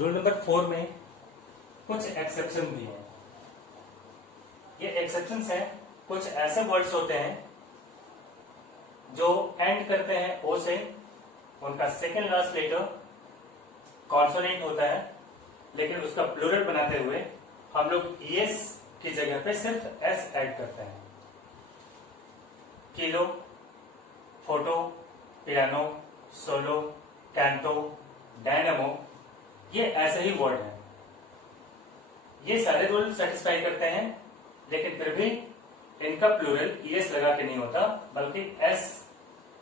Rule number 4 में कुछ exception भी हैं। ये एक्सेप्शंस हैं, कुछ ऐसे वर्ड्स होते हैं जो एंड करते हैं ओ से, उनका सेकेंड लास्ट लेटर कॉन्सोनेंट होता है, लेकिन उसका प्लूरल बनाते हुए हम लोग ईएस की जगह पे सिर्फ एस ऐड करते हैं। Kilo, photo, piano, solo, canto, dynamo, ये ऐसे ही वर्ड हैं। ये सारे रूल सेटिस्फाई करते हैं, लेकिन फिर भी इनका प्लूरल ईएस लगा के नहीं होता, बल्कि एस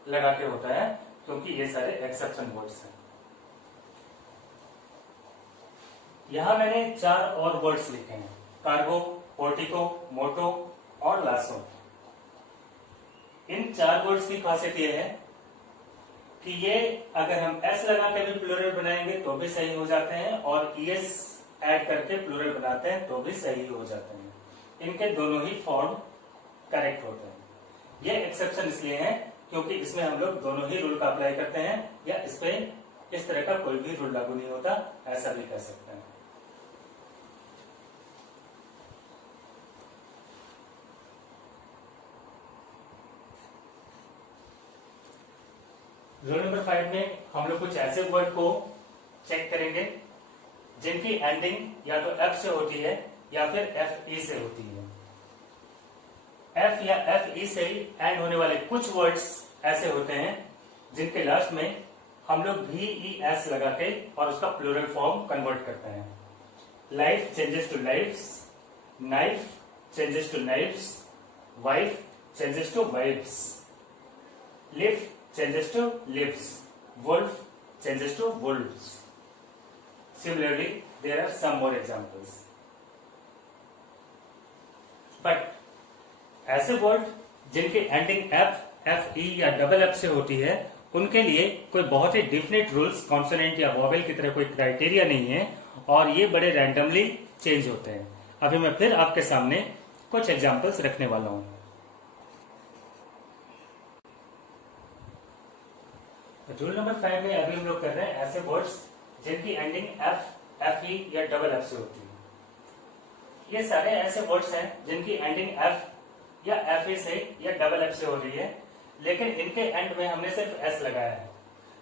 लगा के होता है, क्योंकि ये सारे एक्सेप्शन वर्ड्स हैं। यहां मैंने 4 और वर्ड्स लिखे हैं, कार्गो, पोर्टिको, मोटो और लासो। इन 4 वर्ड्स की खासियत यह है कि ये अगर हम एस लगा के भी प्लूरल बनाएंगे तो भी सही हो जाते हैं, और ईएस ऐड करके प्लूरल बनाते हैं तो भी सही हो जाते हैं। इनके दोनों ही फॉर्म करेक्ट होते हैं। ये एक्सेप्शन इसलिए है क्योंकि इसमें हम लोग दोनों ही रूल का अप्लाई करते हैं, या इस पे इस तरह का कोई भी रूल लागू नहीं होता, ऐसा भी कह सकते हैं। रूल नंबर 5 में हम लोग कुछ ऐसे वर्ड को चेक करेंगे जिनकी एंडिंग या तो एफ से होती है या फिर एफ ई से होती है। एफ या एफ ई से एंड होने वाले कुछ वर्ड्स ऐसे होते हैं जिनके लास्ट में हम लोग भी ई एस लगा के और उसका प्लूरल फॉर्म कन्वर्ट करते हैं। Life changes to lifes, knife changes to knifes, wife changes to wifes, live changes to lives, wolf changes to wolves. Similarly, there are some more examples. But ऐसे word जिनकी ending F, F E या double F से होती है, उनके लिए कोई बहुत ही डिफिनेट रूल्स कॉन्सोनेंट या वॉवेल की तरह कोई क्राइटेरिया नहीं है, और ये बड़े रैंडमली चेंज होते हैं। अभी मैं फिर आपके सामने कुछ एग्जाम्पल्स रखने वाला हूं। रूल नंबर 5 में अभी हम लोग कर रहे हैं ऐसे वर्ड्स जिनकी एंडिंग एफ, एफ ई या डबल एफ से होती है। ये सारे ऐसे वर्ड्स हैं जिनकी एंडिंग एफ या एफ ई से या डबल एफ से हो रही है, लेकिन इनके एंड में हमने सिर्फ एस लगाया है।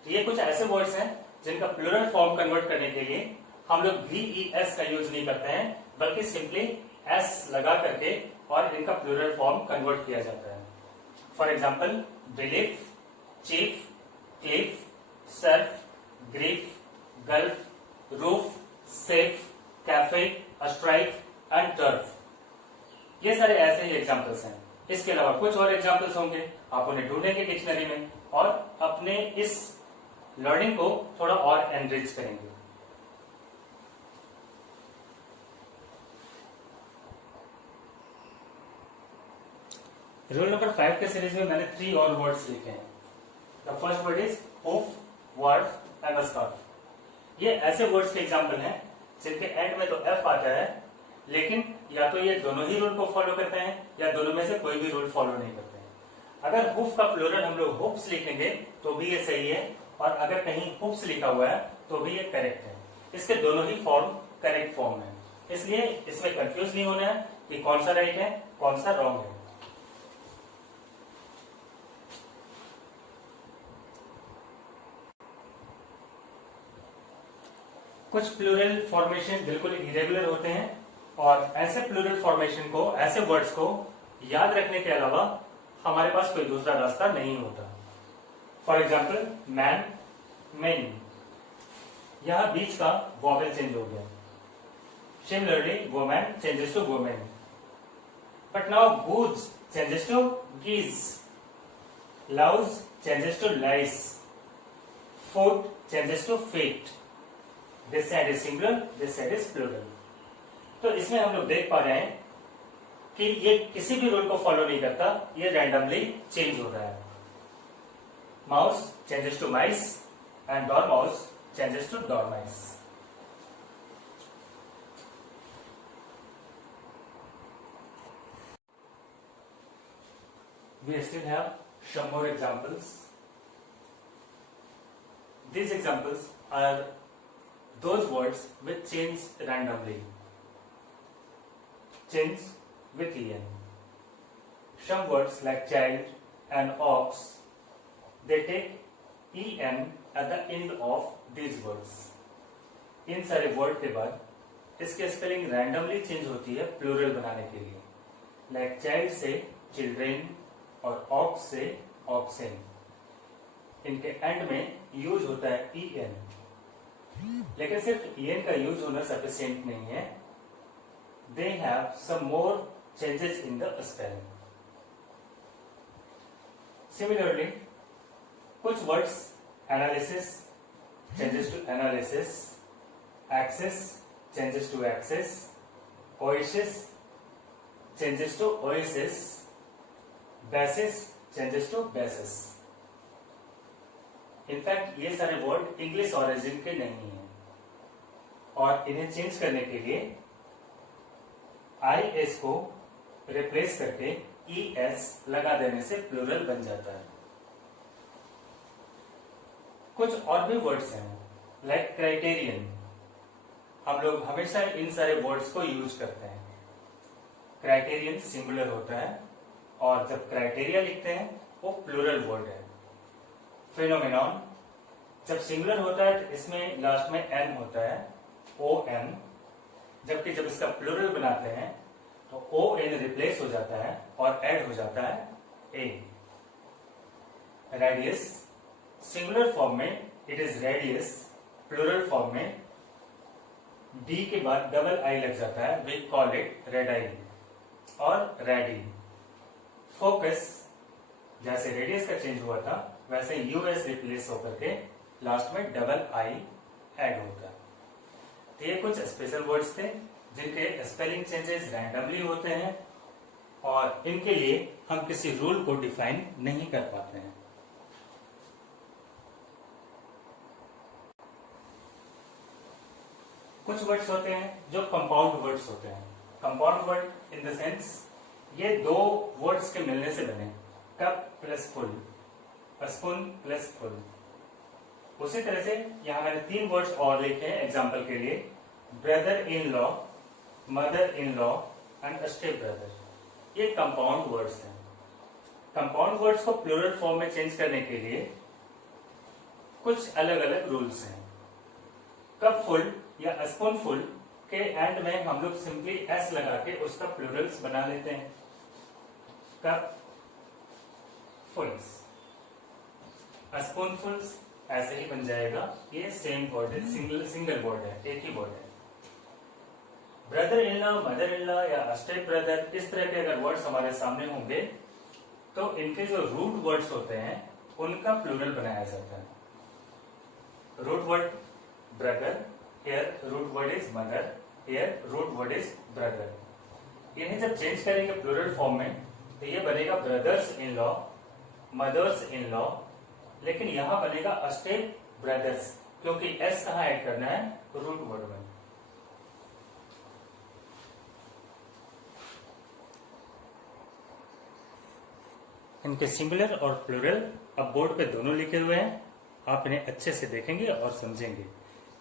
तो ये कुछ ऐसे वर्ड्स हैं जिनका प्लूरल फॉर्म कन्वर्ट करने के लिए हम लोग भी ई एस का यूज नहीं करते हैं, बल्कि सिंपली एस लगा करके और इनका प्लूरल फॉर्म कन्वर्ट किया जाता है। For example, belief, chief, Cliff, Surf, grief, gulf, roof, safe, cafe, strike and turf, ये सारे ऐसे ही एग्जाम्पल्स हैं। इसके अलावा कुछ और एग्जाम्पल्स होंगे, आप उन्हें ढूंढेंगे डिक्शनरी में और अपने इस लर्निंग को थोड़ा और एनरिच करेंगे। रूल नंबर 5 के सीरीज में मैंने 3 और वर्ड्स लिखे हैं। The first word is hoof, wharf and scarf। ये ऐसे वर्ड्स के एग्जाम्पल हैं जिनके एंड में तो एफ आता है, लेकिन या तो ये दोनों ही रूल को फॉलो करते हैं या दोनों में से कोई भी रूल फॉलो नहीं करते हैं। अगर हुफ का प्लूरल हम लोग हुप्स लिखेंगे तो भी ये सही है, और अगर कहीं हुप्स लिखा हुआ है तो भी ये करेक्ट है। इसके दोनों ही फॉर्म करेक्ट फॉर्म है, इसलिए इसमें कंफ्यूज नहीं होना है कि कौन सा राइट है कौन सा रॉन्ग है। कुछ प्लूरल फॉर्मेशन बिल्कुल इरेगुलर होते हैं, और ऐसे प्लूरल फॉर्मेशन को, ऐसे वर्ड्स को याद रखने के अलावा हमारे पास कोई दूसरा रास्ता नहीं होता। फॉर एग्जाम्पल, मैन, मेन, यहां बीच का वॉवेल चेंज हो गया। Similarly, woman changes to women, but now goose changes to geese, louse changes to lice, food changes to feet. This side is singular, this side is plural. तो इसमें हम लोग देख पा रहे हैं कि ये किसी भी रूल को फॉलो नहीं करता, ये रैंडमली चेंज हो रहा है। Mouse changes to mice and dormouse changes to dormice. We still have some more examples. These examples are those words which change randomly. Change with en. Some words like child and ox, they take en at the end of these words. इन सारे word के बाद इसकी spelling randomly change होती है plural बनाने के लिए. Like child से चिल्ड्रेन और ऑक्स से ऑक्सेन. इनके एंड में यूज होता है en. लेकिन सिर्फ en का यूज होना सफिशिएंट नहीं है. They have some more changes in the spelling. Similarly कुछ words analysis changes to analysis, access changes to access, oasis changes to oasis, basis changes to basis. In fact ये सारे word English origin के नहीं हैं और इन्हें चेंज करने के लिए IS को रिप्लेस करके ES लगा देने से प्लूरल बन जाता है. कुछ और भी वर्ड्स हैं लाइक क्राइटेरियन. हम लोग हमेशा इन सारे वर्ड्स को यूज करते हैं. क्राइटेरियन सिंगुलर होता है और जब क्राइटेरिया लिखते हैं वो प्लूरल वर्ड है. फिनोमेनॉन जब सिंगुलर होता है तो इसमें लास्ट में n होता है ON, जबकि जब इसका प्लूरल बनाते हैं तो ON रिप्लेस हो जाता है और ऐड हो जाता है A. रेडियस सिंगुलर फॉर्म में it is radius, plural form में D के बाद डबल I लग जाता है. वी कॉल इट रेडाई और रेडी. फोकस जैसे रेडियस का चेंज हुआ था वैसे US रिप्लेस होकर के लास्ट में डबल I ऐड होता है. तो ये कुछ स्पेशल वर्ड्स थे जिनके स्पेलिंग चेंजेस रैंडमली होते हैं और इनके लिए हम किसी रूल को डिफाइन नहीं कर पाते हैं. कुछ वर्ड्स होते हैं जो कंपाउंड वर्ड्स होते हैं. Compound word in the sense ये दो वर्ड्स के मिलने से बने. Cup plus full, spoon plus full. उसी तरह से यहां मैंने 3 वर्ड्स और लिखे हैं एग्जांपल के लिए. Brother in law, mother in law and step brother. ये कंपाउंड वर्ड्स हैं. कंपाउंड वर्ड्स को प्लूरल फॉर्म में चेंज करने के लिए कुछ अलग अलग रूल्स हैं. कप फुल या स्पून फुल के एंड में हम लोग सिंपली S लगा के उसका प्लूरल्स बना लेते हैं. कप फुल्स, स्पून फुल्स ऐसे ही बन जाएगा. ये सेम वर्ड है, सिंगल वर्ड है, एक ही वर्ड है. Brother in law, mother in law या स्टेप ब्रदर, इस तरह के अगर वर्ड्स हमारे सामने होंगे तो इनके जो रूट वर्ड्स होते हैं उनका प्लूरल बनाया जाता है. Root word brother, here root word is mother, here root word is brother. इन्हें जब चेंज करेंगे प्लूरल फॉर्म में तो ये बनेगा brothers in law, mother's in law. लेकिन यहां बनेगा स्टेप ब्रदर्स क्योंकि S कहां ऐड करना है? रूट वर्ड में. इनके सिंगुलर और प्लूरल अब बोर्ड पे दोनों लिखे हुए हैं. आप इन्हें अच्छे से देखेंगे और समझेंगे.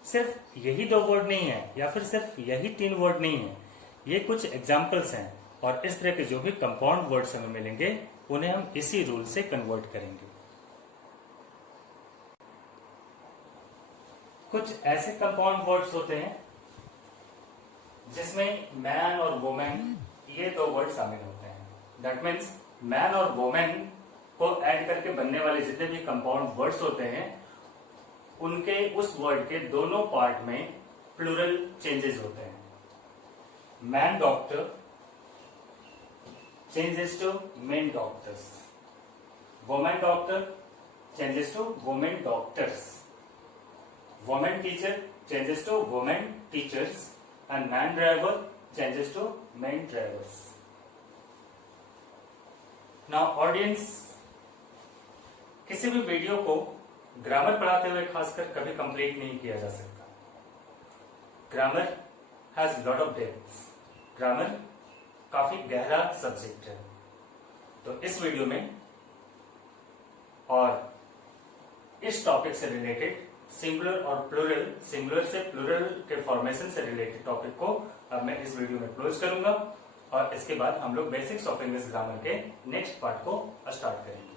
सिर्फ यही 2 वर्ड नहीं है या फिर सिर्फ यही 3 वर्ड नहीं है. ये कुछ एग्जाम्पल्स हैं और इस तरह के जो भी कंपाउंड वर्ड्स हमें मिलेंगे उन्हें हम इसी रूल से कन्वर्ट करेंगे. कुछ ऐसे कंपाउंड वर्ड्स होते हैं जिसमें मैन और वुमेन ये 2 वर्ड शामिल होते हैं. दैट मीन्स मैन और वुमेन को ऐड करके बनने वाले जितने भी कंपाउंड वर्ड्स होते हैं उनके उस वर्ड के दोनों पार्ट में प्लूरल चेंजेस होते हैं. Man doctor changes to men doctors, women doctor changes to women doctors, women teacher changes to women teachers and man driver changes to men drivers. Now audience, किसी भी video को grammar पढ़ाते हुए खासकर कभी complete नहीं किया जा सकता. Grammar has lot of depth. Grammar काफी गहरा सब्जेक्ट है. तो इस वीडियो में और इस टॉपिक से रिलेटेड सिंगुलर और प्लूरल, सिंगुलर से प्लूरल के फॉर्मेशन से रिलेटेड टॉपिक को अब मैं इस वीडियो में क्लोज करूंगा और इसके बाद हम लोग बेसिक्स ऑफ इंग्लिश ग्रामर के नेक्स्ट पार्ट को स्टार्ट करेंगे।